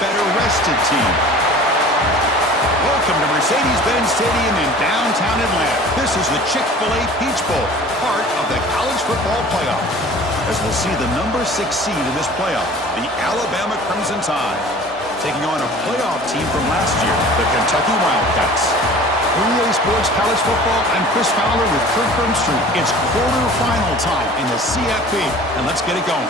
better rested team. Welcome to Mercedes-Benz Stadium in downtown Atlanta. This is the Chick-fil-A Peach Bowl, part of the college football playoff. As we'll see the number 6 seed in this playoff, the Alabama Crimson Tide, taking on a playoff team from last year, the Kentucky Wildcats. EA Sports College Football, I'm Chris Fowler with Kirk Herbstreit. It's quarterfinal time in the CFP, and let's get it going.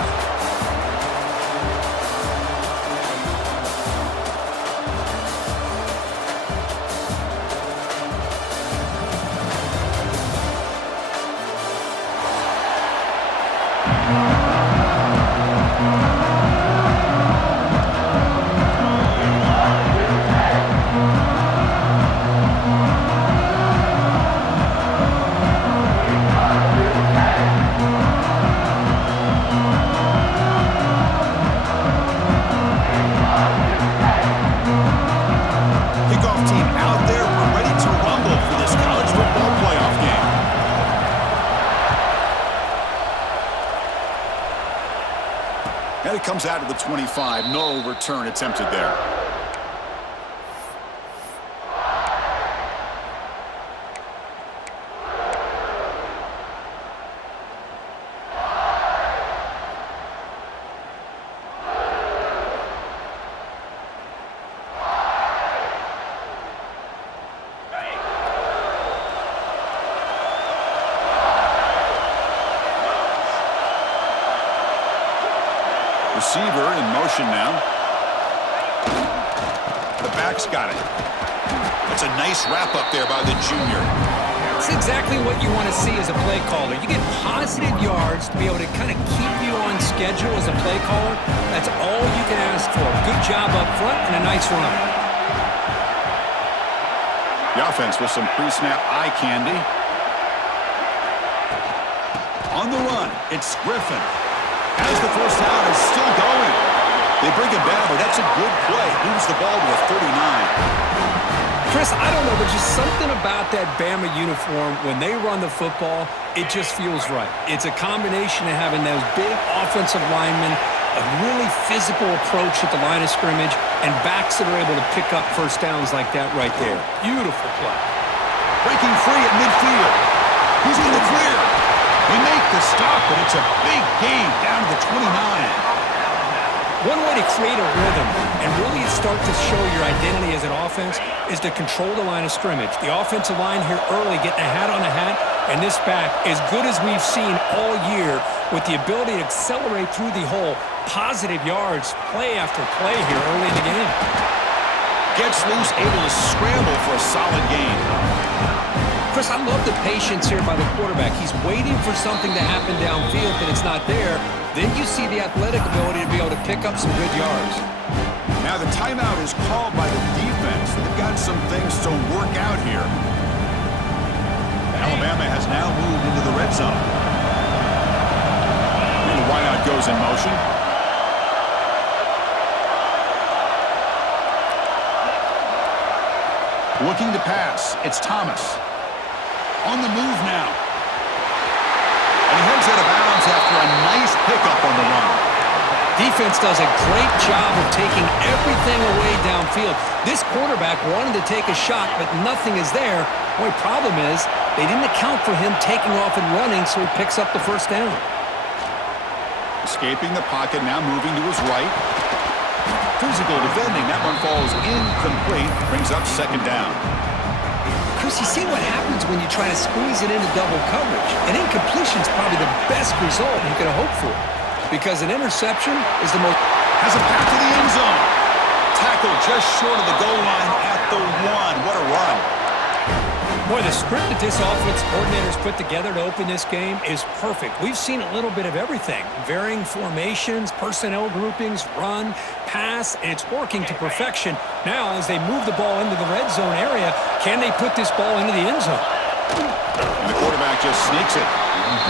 And it comes out of the 25. No return attempted there. Receiver in motion now. The back's got it. That's a nice wrap up there by the junior. It's exactly what you want to see as a play caller. You get positive yards to be able to kind of keep you on schedule as a play caller. That's all you can ask for. Good job up front and a nice run. The offense with some pre-snap eye candy. On the run, it's Griffin. As the first down is still going. They bring him down, but that's a good play. Moves the ball to a 39. Chris, I don't know, but just something about that Bama uniform, when they run the football, it just feels right. It's a combination of having those big offensive linemen, a really physical approach at the line of scrimmage, and backs that are able to pick up first downs like that right there. Beautiful play. Breaking free at midfield. He's in the clear. They make the stop, but it's a big gain down to the 29. One way to create a rhythm and really start to show your identity as an offense is to control the line of scrimmage. The offensive line here early getting a hat on a hat, and this back, as good as we've seen all year, with the ability to accelerate through the hole, positive yards, play after play here early in the game. Gets loose, able to scramble for a solid gain. Chris, I love the patience here by the quarterback. He's waiting for something to happen downfield, but it's not there. Then you see the athletic ability to be able to pick up some good yards. Now the timeout is called by the defense. They've got some things to work out here. Alabama has now moved into the red zone. And the wideout goes in motion. Looking to pass, it's Thomas. On the move now. And he heads out of bounds after a nice pickup on the run. Defense does a great job of taking everything away downfield. This quarterback wanted to take a shot, but nothing is there. The only problem is they didn't account for him taking off and running, so he picks up the first down. Escaping the pocket, now moving to his right. Physical defending. That one falls incomplete. Brings up second down. Chris, you see what happens when you try to squeeze it into double coverage. An incompletion is probably the best result you could have hoped for, because an interception is the most... Has a path to the end zone. Tackle just short of the goal line at the 1. What a run. Boy, the script that this offense coordinator's put together to open this game is perfect. We've seen a little bit of everything. Varying formations, personnel groupings, run, pass, and it's working to perfection. Now, as they move the ball into the red zone area, can they put this ball into the end zone? And the quarterback just sneaks it.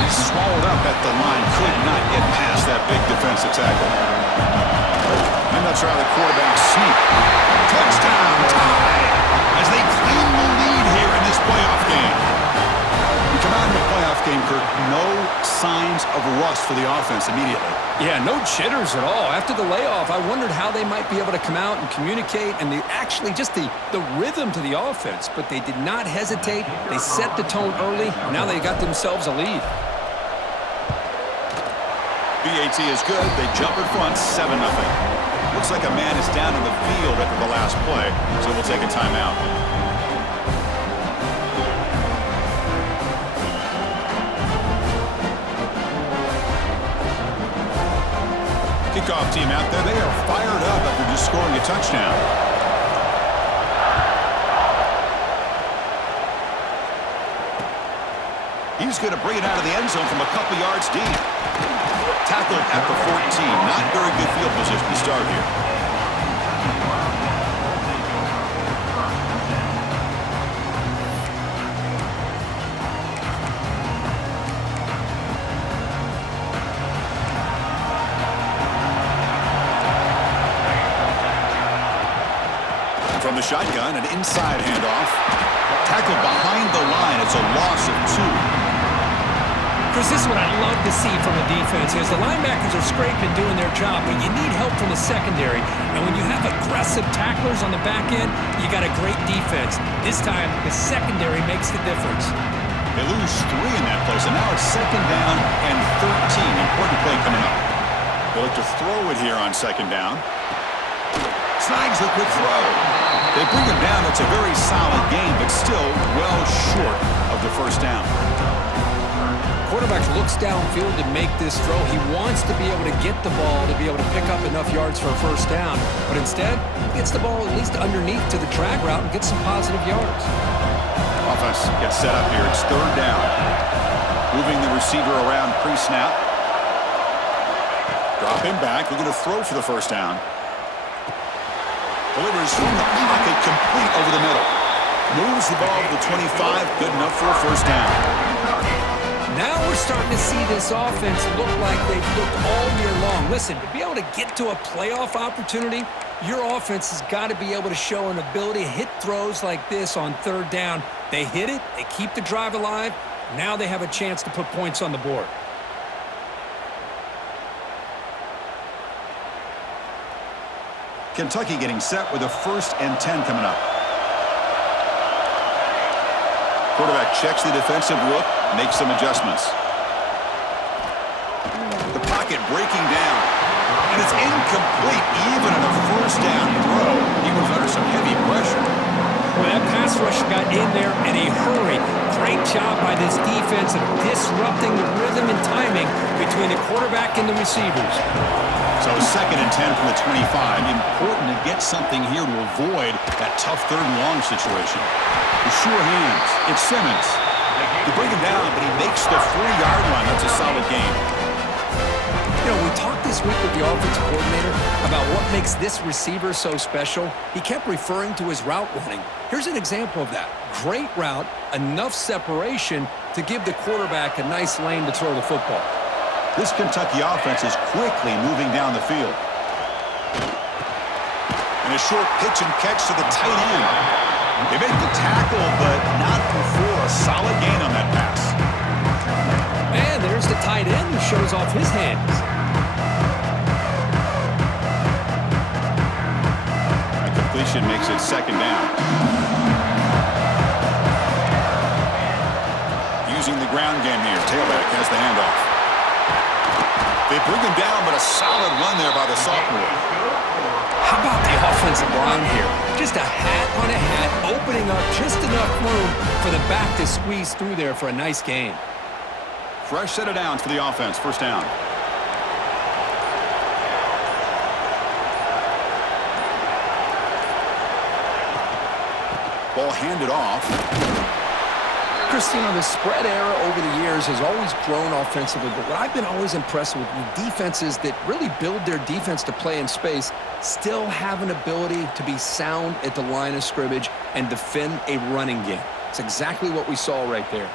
He's swallowed up at the line. Could not get past that big defensive tackle. And that's how the quarterback sneak. Touchdown, tie! As they claim the lead here in this playoff game. You come out in the playoff game, Kirk, no signs of rust for the offense immediately. Yeah, no jitters at all. After the layoff, I wondered how they might be able to come out and communicate and actually just the rhythm to the offense. But they did not hesitate. They set the tone early. Now they got themselves a lead. BAT is good. They jump in front 7-0. Looks like a man is down in the field after the last play, so we'll take a timeout. Kickoff team out there. They are fired up after just scoring a touchdown. He's going to bring it out of the end zone from a couple yards deep. Tackled at the 14. Not very good field position to start here. From the shotgun, an inside handoff. Tackled behind the line. It's a loss of 2. Chris, this is what I love to see from a defense is the linebackers are scraping doing their job, but you need help from the secondary. And when you have aggressive tacklers on the back end, you got a great defense. This time, the secondary makes the difference. They lose 3 in that place, and now it's 2nd down and 13. Important play coming up. They look to throw it here on 2nd down. Snags the quick throw. They bring him down. It's a very solid game, but still well short of the 1st down. Quarterback looks downfield to make this throw. He wants to be able to get the ball to be able to pick up enough yards for a 1st down, but instead, he gets the ball at least underneath to the drag route and gets some positive yards. Offense gets set up here. It's 3rd down. Moving the receiver around pre-snap. Drop him back. Looking to throw for the 1st down. Delivers from the pocket, complete over the middle. Moves the ball to the 25. Good enough for a 1st down. Now we're starting to see this offense look like they've looked all year long. Listen, to be able to get to a playoff opportunity, your offense has got to be able to show an ability to hit throws like this on 3rd down. They hit it, they keep the drive alive. Now they have a chance to put points on the board. Kentucky getting set with a 1st and 10 coming up. Quarterback checks the defensive look, makes some adjustments. The pocket breaking down, and it's incomplete even on a 1st down throw. He was under some heavy pressure. Well, that pass rush got in there in a hurry. Great job by this defense of disrupting the rhythm and timing between the quarterback and the receivers. So 2nd and 10 from the 25. Important to get something here to avoid that tough 3rd and long situation. With sure hands, it's Simmons. They bring him down, but he makes the 4-yard line. That's a solid game. You know, we talked this week with the offensive coordinator about what makes this receiver so special. He kept referring to his route running. Here's an example of that. Great route, enough separation to give the quarterback a nice lane to throw the football. This Kentucky offense is quickly moving down the field. And a short pitch and catch to the tight end. They make the tackle, but not before a solid gain on that pass. And there's the tight end who shows off his hands. A completion makes it 2nd down. Using the ground game here. Tailback has the handoff. They bring him down, but a solid run there by the sophomore. How about the offensive line here? Just a hat on a hat, opening up just enough room for the back to squeeze through there for a nice gain. Fresh set of downs for the offense. 1st down. Ball handed off. Christina, the spread era over the years has always grown offensively, but what I've been always impressed with defenses that really build their defense to play in space still have an ability to be sound at the line of scrimmage and defend a running game. It's exactly what we saw right there.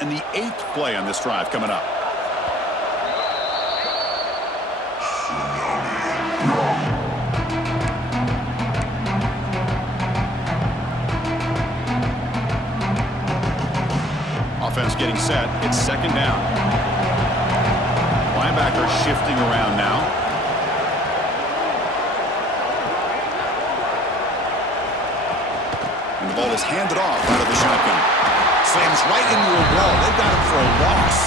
And the 8th play on this drive coming up. offense getting set. It's second down. Linebacker shifting around now. And the ball is handed off out of the shotgun. Slams right into a wall. They've got him for a loss.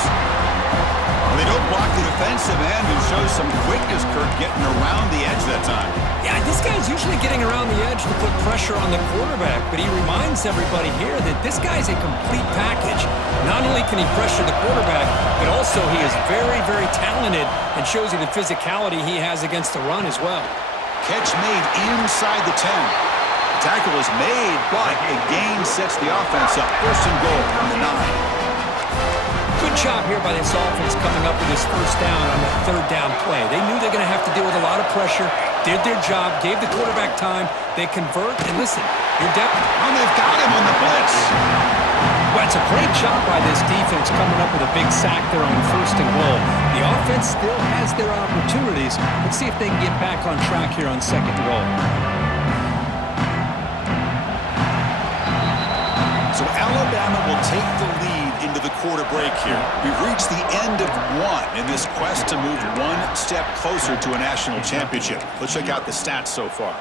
Well, they don't block the defensive end and shows some quickness, Kirk, getting around the edge that time. Yeah, this guy's usually getting around the edge to put pressure on the quarterback, but he reminds everybody here that this guy's a complete package. Not only can he pressure the quarterback, but also he is very, very talented and shows you the physicality he has against the run as well. Catch made inside the 10. The tackle is made, but a gain sets the offense up. First and goal from the 9. Good job here by this offense coming up with this first down on that third down play. They knew they're going to have to deal with a lot of pressure, did their job, gave the quarterback time. They convert, and listen, you're down. Oh, they've got him on the blitz. Well, it's a great job by this defense coming up with a big sack there on first and goal. The offense still has their opportunities. Let's see if they can get back on track here on second and goal. So Alabama will take the lead into the quarter break here. We've reached the end of one in this quest to move one step closer to a national championship. Let's check out the stats so far.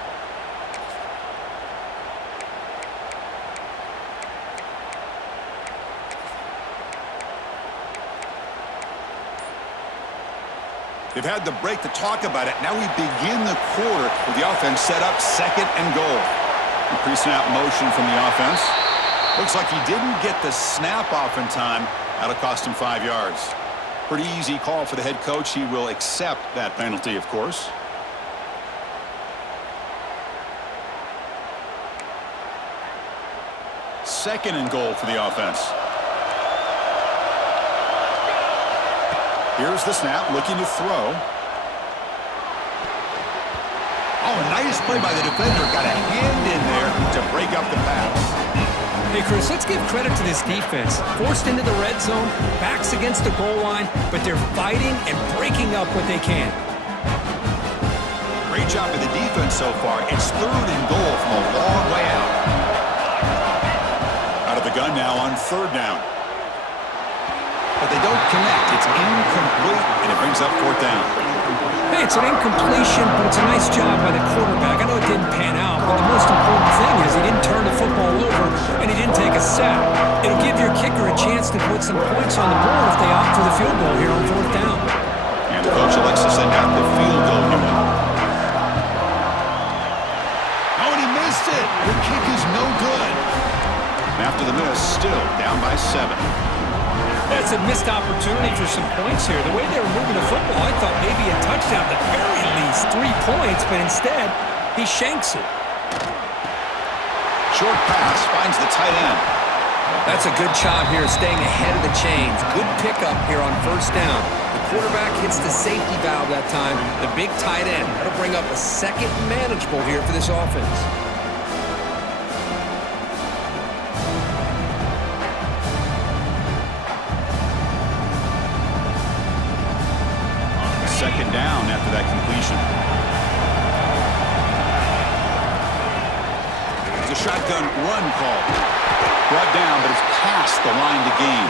They've had the break to talk about it. Now we begin the quarter with the offense set up second and goal. The pre-snap motion from the offense. Looks like he didn't get the snap off in time. That'll cost him 5 yards. Pretty easy call for the head coach. He will accept that penalty, of course. Second and goal for the offense. Here's the snap, looking to throw. Oh, a nice play by the defender. Got a hand in there to break up the pass. Hey, Chris, let's give credit to this defense. Forced into the red zone, backs against the goal line, but they're fighting and breaking up what they can. Great job of the defense so far. It's third and goal from a long way out. Out of the gun now on third down. But they don't connect. It's incomplete, and it brings up fourth down. Hey, it's an incompletion, but it's a nice job by the quarterback. I know it didn't pan out, but the most important thing is he didn't turn the football over, and he didn't take a sack. It'll give your kicker a chance to put some points on the board if they opt for the field goal here on fourth down. And the coach elects to send out the field goal unit. Oh, and he missed it. The kick is no good. And after the miss, still down by 7. That's a missed opportunity for some points here. The way they were moving the football, I thought maybe a touchdown, at the very least 3 points, but instead, he shanks it. Short pass finds the tight end. That's a good job here, staying ahead of the chains. Good pickup here on first down. The quarterback hits the safety valve that time. The big tight end. That'll bring up a second manageable here for this offense. Second down after that completion. There's a shotgun run call. Brought down, but it's past the line to gain.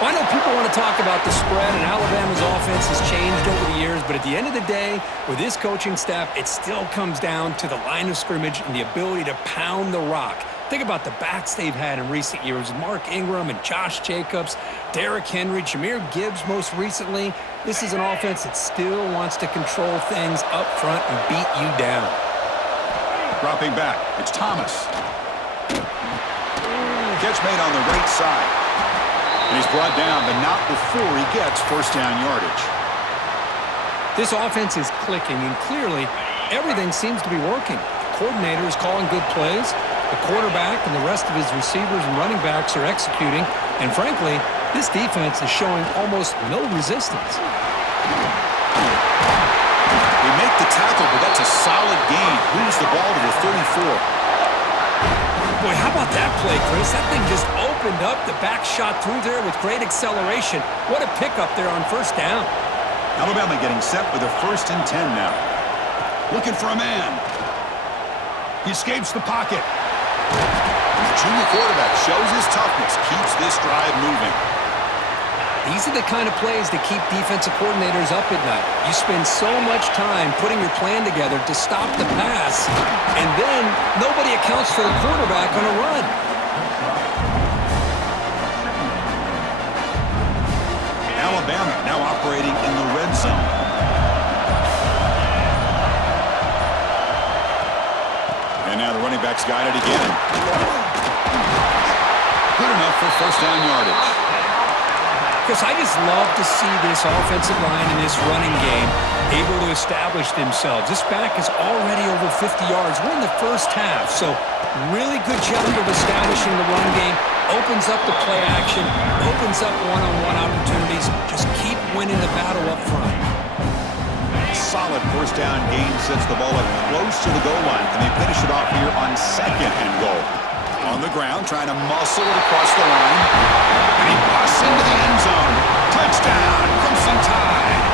Well, I know people want to talk about the spread, and Alabama's offense has changed over the years, but at the end of the day, with this coaching staff, it still comes down to the line of scrimmage and the ability to pound the rock. Think about the backs they've had in recent years. Mark Ingram and Josh Jacobs, Derrick Henry, Jahmyr Gibbs most recently. This is an offense that still wants to control things up front and beat you down. Dropping back, it's Thomas. Catch made on the right side. And he's brought down, but not before he gets first down yardage. This offense is clicking, and clearly everything seems to be working. The coordinator is calling good plays. The quarterback and the rest of his receivers and running backs are executing. And frankly, this defense is showing almost no resistance. They make the tackle, but that's a solid gain. Moves the ball to the 34. Boy, how about that play, Chris? That thing just opened up. The back shot through there with great acceleration. What a pickup there on first down. Alabama getting set with a 1st and 10 now. Looking for a man. He escapes the pocket. junior quarterback shows his toughness, keeps this drive moving. These are the kind of plays that keep defensive coordinators up at night. You spend so much time putting your plan together to stop the pass, and then nobody accounts for the quarterback on a run. Alabama now operating in the red zone. And now the running back's got it again. Good enough for first down yardage. Because I just love to see this offensive line and this running game able to establish themselves. This back is already over 50 yards. We're in the first half, so really good job of establishing the run game. Opens up the play action, opens up one-on-one opportunities. Just keep winning the battle up front. Solid first down gain sets the ball up close to the goal line. Can they finish it off here on second and goal? On the ground, trying to muscle it across the line. And he busts into the end zone. Touchdown, Crimson Tide.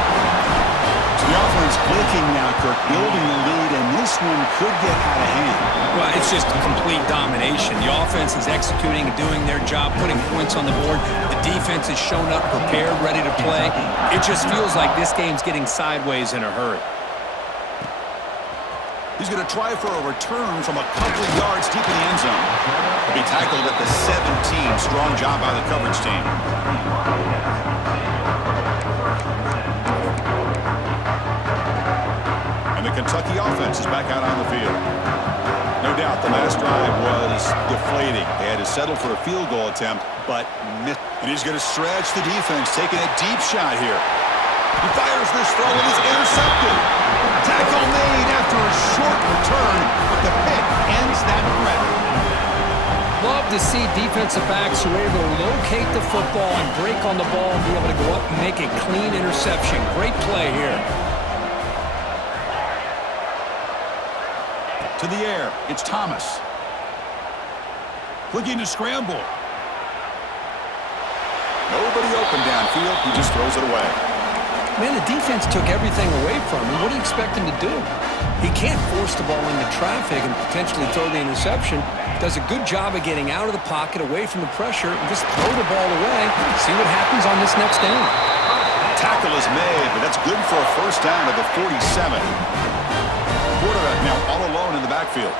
So the offense clicking now, Kirk, building the lead, and this one could get out of hand. Well, it's just complete domination. The offense is executing and doing their job, putting points on the board. The defense is shown up, prepared, ready to play. It just feels like this game's getting sideways in a hurry. He's going to try for a return from a couple of yards deep in the end zone. He'll be tackled at the 17. Strong job by the coverage team. And the Kentucky offense is back out on the field. No doubt the last drive was deflating. They had to settle for a field goal attempt, but missed. And he's going to stretch the defense, taking a deep shot here. He fires this throw and is intercepted. Tackle made after a short return, but the pick ends that threat. Love to see defensive backs who are able to locate the football and break on the ball and be able to go up and make a clean interception. Great play here. To the air, it's Thomas. Looking to scramble. Nobody open downfield, he just throws it away. Man, the defense took everything away from him. What do you expect him to do? He can't force the ball into traffic and potentially throw the interception. Does a good job of getting out of the pocket, away from the pressure, and just throw the ball away. See what happens on this next down. Tackle is made, but that's good for a first down at the 47. Quarterback now all alone in the backfield.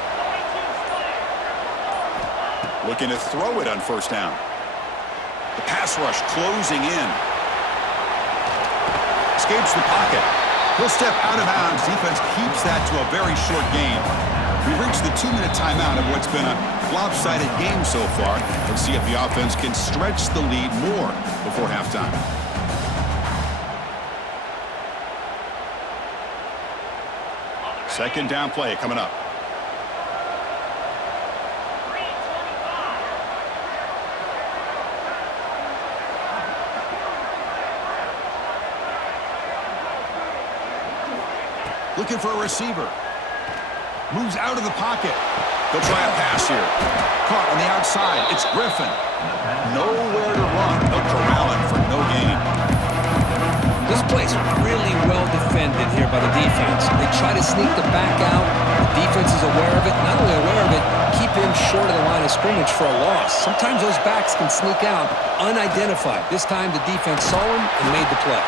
Looking to throw it on first down. The pass rush closing in. Escapes the pocket. He'll step out of bounds. Defense keeps that to a very short game. We've reached the 2-minute timeout of what's been a lopsided game so far. Let's see if the offense can stretch the lead more before halftime. Second down play coming up. Looking for a receiver. Moves out of the pocket. They'll try a pass here. Caught on the outside. It's Griffin. Nowhere to run. They'll corral him for no gain. This play's really well defended here by the defense. They try to sneak the back out. The defense is aware of it. Not only aware of it, keep him short of the line of scrimmage for a loss. Sometimes those backs can sneak out unidentified. This time the defense saw him and made the play.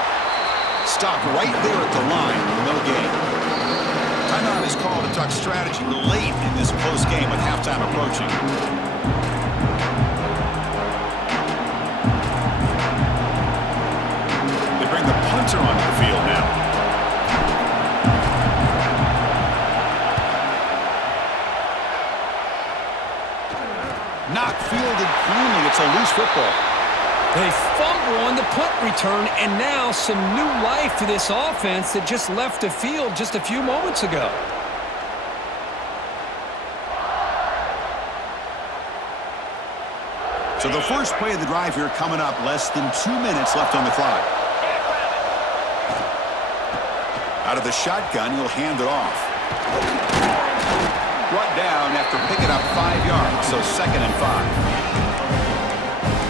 Stop right there at the line. No gain. Timeout is called to talk strategy late in this close game with halftime approaching. They bring the punter onto the field now. Not fielded cleanly. It's a loose football. They fumble on the punt return, and now some new life to this offense that just left the field just a few moments ago. So the first play of the drive here coming up, less than 2 minutes left on the clock. Out of the shotgun, he'll hand it off. Brought down after picking up 5 yards, so 2nd and 5.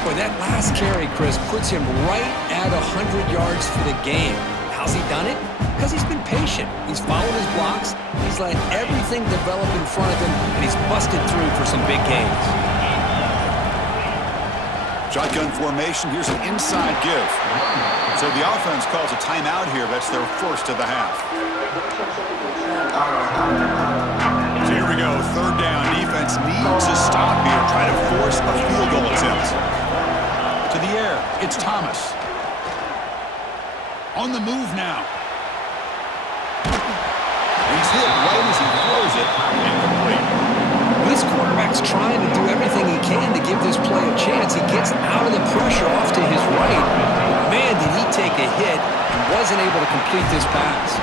Boy, that last carry, Chris, puts him right at 100 yards for the game. How's he done it? Because he's been patient. He's followed his blocks. He's let everything develop in front of him, and he's busted through for some big gains. Shotgun formation. Here's an inside give. So the offense calls a timeout here. That's their first of the half. So here we go. Third down. Defense needs a stop here. Try to force a field goal attempt. To the air. It's Thomas. On the move now. He's hit right as he throws it. Incomplete. This quarterback's trying to do everything he can to give this play a chance. He gets out of the pressure off to his right. Man, did he take a hit and wasn't able to complete this pass.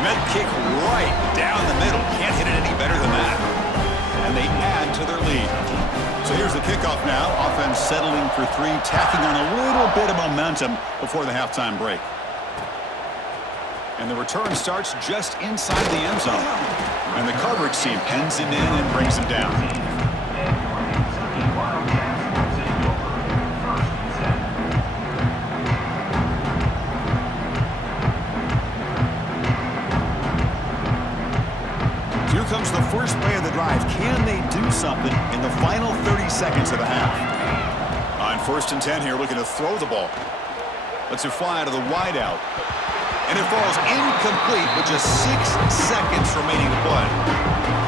And that kick right down the middle. Can't hit it any better than that. And they add to their lead. So here's the kickoff now. Offense settling for three, tacking on a little bit of momentum before the halftime break. And the return starts just inside the end zone. And the coverage team pens him in and brings him down. Here comes the first play of the drive. Can they do something in the final 30 seconds of the half? On 1st and 10 here, looking to throw the ball. Lets it fly to the wideout. And it falls incomplete with just 6 seconds remaining to play.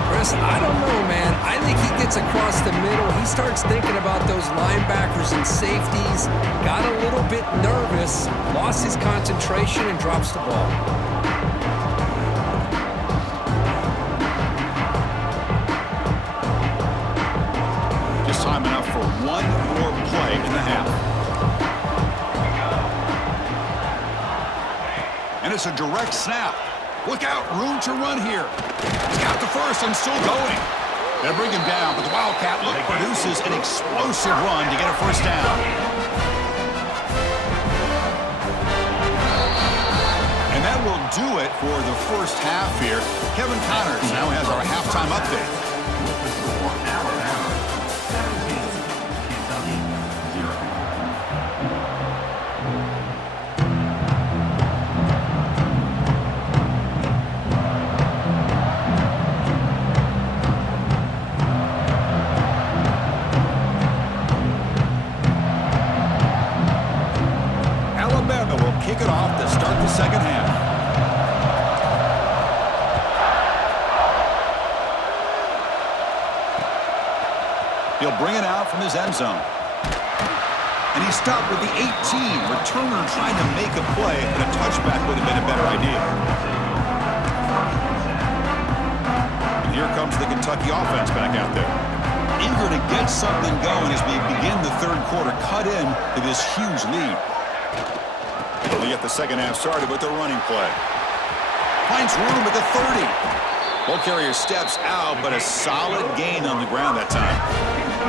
Chris, I don't know, man. I think he gets across the middle. He starts thinking about those linebackers and safeties. Got a little bit nervous, lost his concentration, and drops the ball. Just time enough for one more play in the half. And it's a direct snap. Look out, room to run here. He's got the first and still going. They bring him down, but the Wildcat look produces an explosive run to get a first down. And that will do it for the first half here. Kevin Connors now has our halftime update. Kick it off to start the second half. He'll bring it out from his end zone. And he stopped with the 18. Returner trying to make a play, and a touchback would have been a better idea. And here comes the Kentucky offense back out there. Eager to get something going as we begin the third quarter. Cut in to this huge lead. They get the second half started with the running play. Finds room at the 30. Ball carrier steps out, but a solid gain on the ground that time.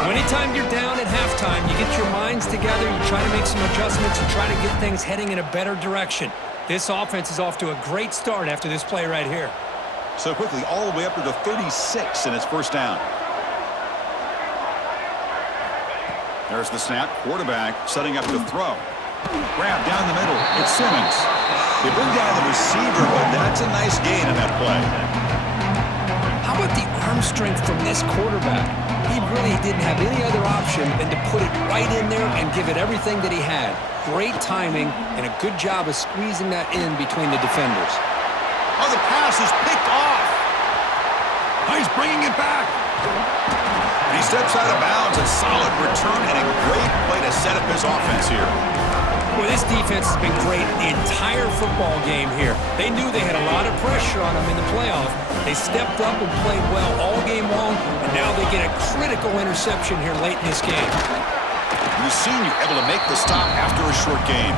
Anytime you're down at halftime, you get your minds together, you try to make some adjustments, you try to get things heading in a better direction. This offense is off to a great start after this play right here. So quickly, all the way up to the 36, and it's first down. There's the snap. Quarterback setting up to throw. Grab down the middle. It's Simmons. They bring down the receiver, but that's a nice gain in that play. How about the arm strength from this quarterback? He really didn't have any other option than to put it right in there and give it everything that he had. Great timing and a good job of squeezing that in between the defenders. Oh, the pass is picked off. Oh, he's bringing it back. And he steps out of bounds. A solid return and a great play to set up his offense here. Well, this defense has been great the entire football game here. They knew they had a lot of pressure on them in the playoff. They stepped up and played well all game long, and now they get a critical interception here late in this game. The senior able to make the stop after a short game.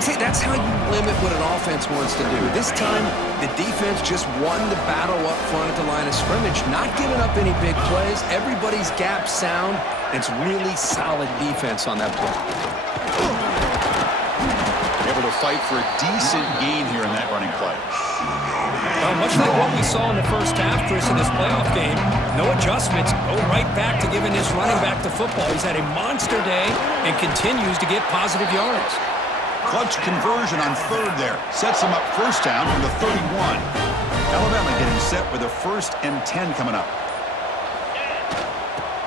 See, that's how you limit what an offense wants to do. This time, the defense just won the battle up front at the line of scrimmage, not giving up any big plays. Everybody's gap sound. It's really solid defense on that play. Able to fight for a decent gain here in that running play. Well, much like what we saw in the first half, Chris, in this playoff game, no adjustments, go right back to giving this running back the football. He's had a monster day and continues to get positive yards. Clutch conversion on third there. Sets him up first down from the 31. Alabama getting set with a 1st and 10 coming up.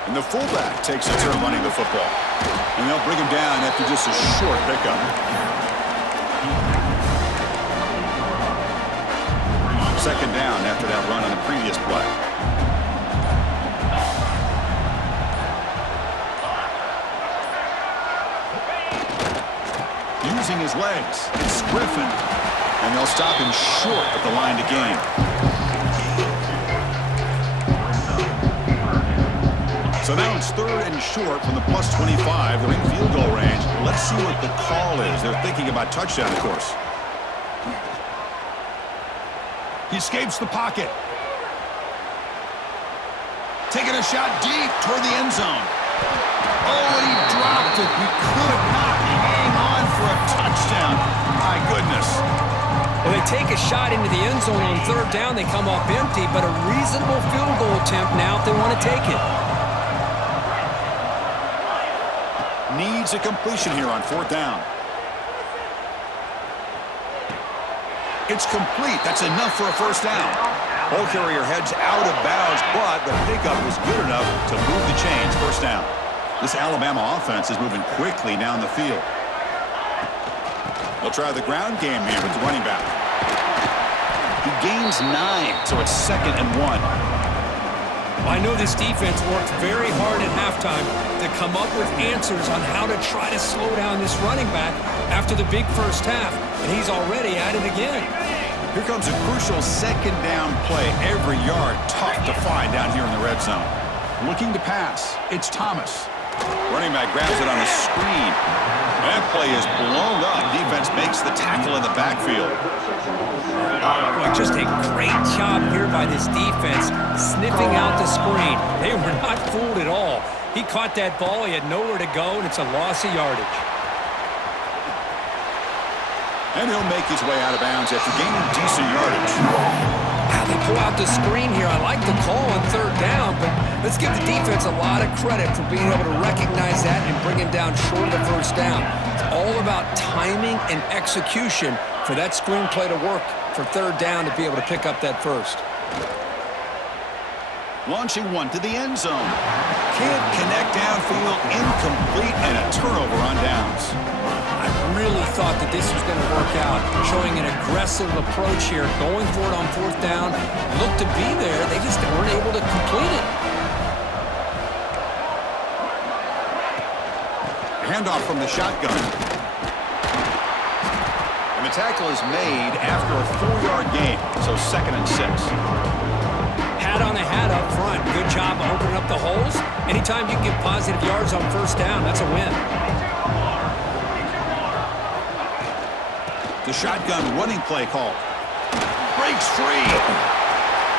And the fullback takes a turn running the football. And they'll bring him down after just a short pickup. Second down after that run on the previous play. Using his legs, it's Griffin. And they'll stop him short at the line to gain. So now it's third and short from the plus 25. They're in field goal range. Let's see what the call is. They're thinking about touchdown, of course. He escapes the pocket. Taking a shot deep toward the end zone. Oh, he dropped it. He could not hang on for a touchdown. My goodness. Well, they take a shot into the end zone on third down. They come up empty, but a reasonable field goal attempt now if they want to take it. Needs a completion here on fourth down. It's complete. That's enough for a first down. Ball carrier heads out of bounds, but the pickup was good enough to move the chains. First down. This Alabama offense is moving quickly down the field. They'll try the ground game here with the running back. He gains 9, so it's 2nd and 1. I know this defense worked very hard at halftime to come up with answers on how to try to slow down this running back after the big first half, and he's already at it again. Here comes a crucial second down play. Every yard tough to find down here in the red zone. Looking to pass. It's Thomas. Running back grabs it on a screen. That play is blown up. Defense makes the tackle in the backfield. Boy, just a great job here by this defense, sniffing out the screen. They were not fooled at all. He caught that ball. He had nowhere to go, and it's a loss of yardage. And he'll make his way out of bounds after gaining decent yardage. Now they pull out the screen here. I like the call on third down, but let's give the defense a lot of credit for being able to recognize that and bring him down short of the first down. It's all about timing and execution for that screenplay to work for third down to be able to pick up that first. Launching one to the end zone. Can't connect downfield, incomplete, and a turnover on downs. I really thought that this was going to work out, showing an aggressive approach here, going for it on fourth down. Looked to be there. They just weren't able to complete it. Handoff from the shotgun. And the tackle is made after a 4-yard gain, so 2nd and 6. Hat on the hat up front. Good job of opening up the holes. Anytime you can get positive yards on first down, that's a win. The shotgun running play call. Breaks free.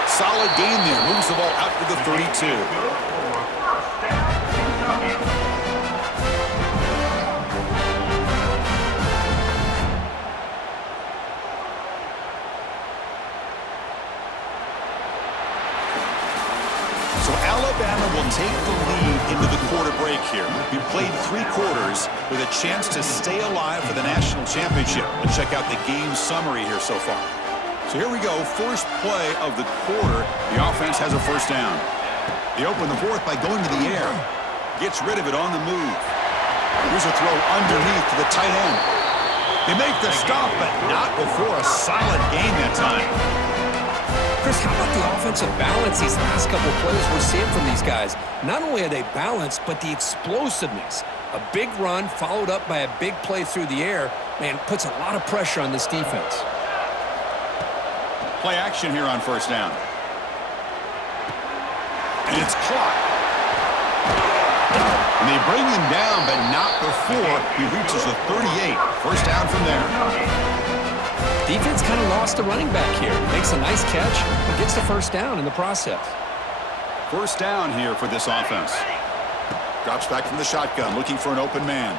Solid gain there. Moves the ball out to the 32. So Alabama will take the lead into the quarter break here. We played 3 quarters with a chance to stay alive for the national championship. Let's check out the game summary here so far. So here we go. First play of the quarter. The offense has a first down. They open the fourth by going to the air. Gets rid of it on the move. Here's a throw underneath to the tight end. They make the stop, but not before a solid gain that time. Chris, how about the offensive balance these last couple of plays we're seeing from these guys? Not only are they balanced, but the explosiveness. A big run followed up by a big play through the air, man, puts a lot of pressure on this defense. Play action here on first down. And it's caught. And they bring him down, but not before he reaches the 38. First down from there. Defense kind of lost the running back here. Makes a nice catch and gets the first down in the process. First down here for this offense. Drops back from the shotgun, looking for an open man.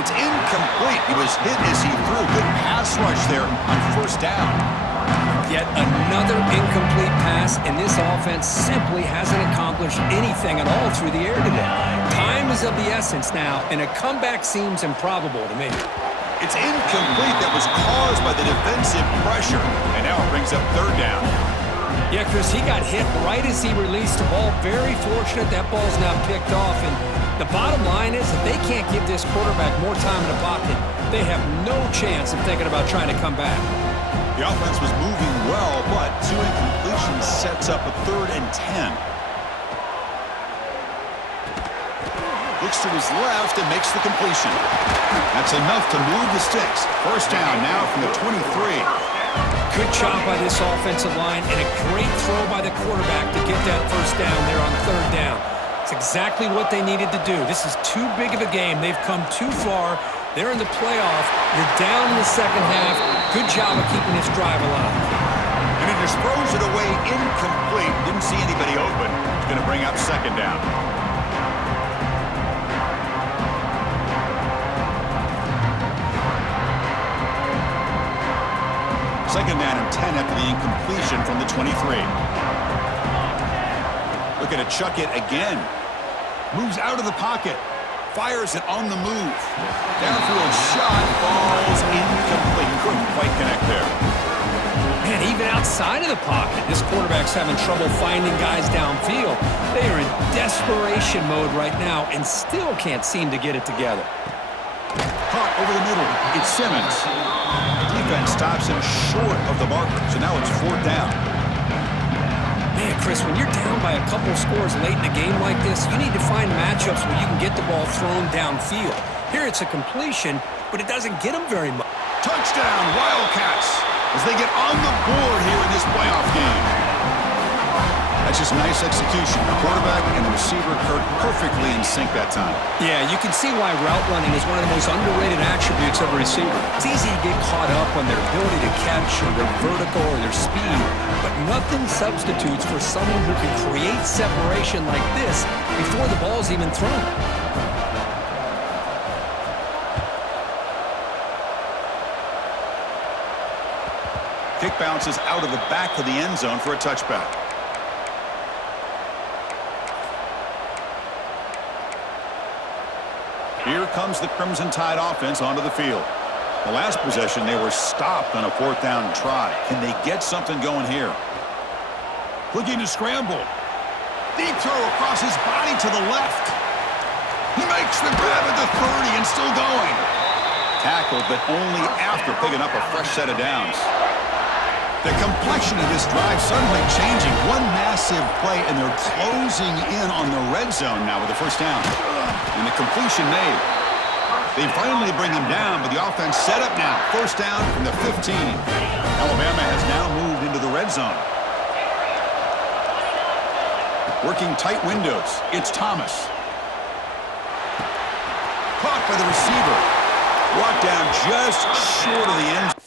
It's incomplete. He was hit as he threw. Good pass rush there on first down. Yet another incomplete pass, and this offense simply hasn't accomplished anything at all through the air today. Time is of the essence now, and a comeback seems improbable to me. It's incomplete. That was caused by the defensive pressure. And now it brings up third down. Yeah, Chris, he got hit right as he released the ball. Very fortunate that ball's now picked off. And the bottom line is that they can't give this quarterback more time in the pocket. They have no chance of thinking about trying to come back. The offense was moving well, but 2 incompletions sets up a 3rd and 10. Looks to his left and makes the completion. That's enough to move the sticks. First down now from the 23. Good job by this offensive line and a great throw by the quarterback to get that first down there on 3rd down. It's exactly what they needed to do. This is too big of a game. They've come too far. They're in the playoff. You're down in the second half. Good job of keeping this drive alive. And he just throws it away incomplete. Didn't see anybody open. It's going to bring up 2nd down. Second down and 10 after the incompletion from the 23. Looking to chuck it again. Moves out of the pocket. Fires it on the move. Downfield shot falls incomplete. Couldn't quite connect there. Man, even outside of the pocket, this quarterback's having trouble finding guys downfield. They are in desperation mode right now and still can't seem to get it together. Caught over the middle. It's Simmons. Defense stops him short of the marker, so now it's 4th down. Man, Chris, when you're down by a couple scores late in a game like this, you need to find matchups where you can get the ball thrown downfield. Here it's a completion, but it doesn't get them very much. Touchdown, Wildcats, as they get on the board here in this playoff game. That's just nice execution. The quarterback and the receiver occurred perfectly in sync that time. Yeah, you can see why route running is one of the most underrated attributes of a receiver. It's easy to get caught up on their ability to catch or their vertical or their speed, but nothing substitutes for someone who can create separation like this before the ball's even thrown. Kick bounces out of the back of the end zone for a touchback. Here comes the Crimson Tide offense onto the field. The last possession, they were stopped on a 4th down try. Can they get something going here? Looking to scramble. Deep throw across his body to the left. He makes the grab at the 30 and still going. Tackled, but only after picking up a fresh set of downs. The complexion of this drive suddenly changing. One massive play, and they're closing in on the red zone now with the first down. And the completion made. They finally bring him down, but the offense set up now. First down from the 15. Alabama has now moved into the red zone. Working tight windows. It's Thomas. Caught by the receiver. Brought down just short of the end zone.